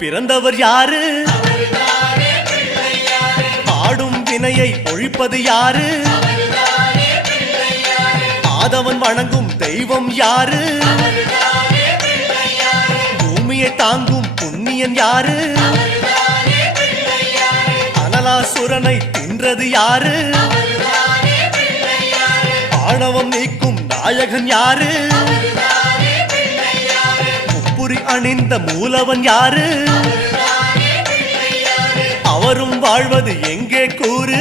பிறந்தவர் யாரு? ஆடும் வினையை ஒழிப்பது யாரு? ஆதவன் வணங்கும் தெய்வம் யாரு? பூமியை தாங்கும் புண்ணியன் யாரு? அனலாசுரனை தின்றது யாரு? ஆணவம் நீக்கும் நாயகன் யாரு? முப்புரி அணிந்த மூலவன் யாரு? அவரும் வாழ்வது எங்கே கூறு?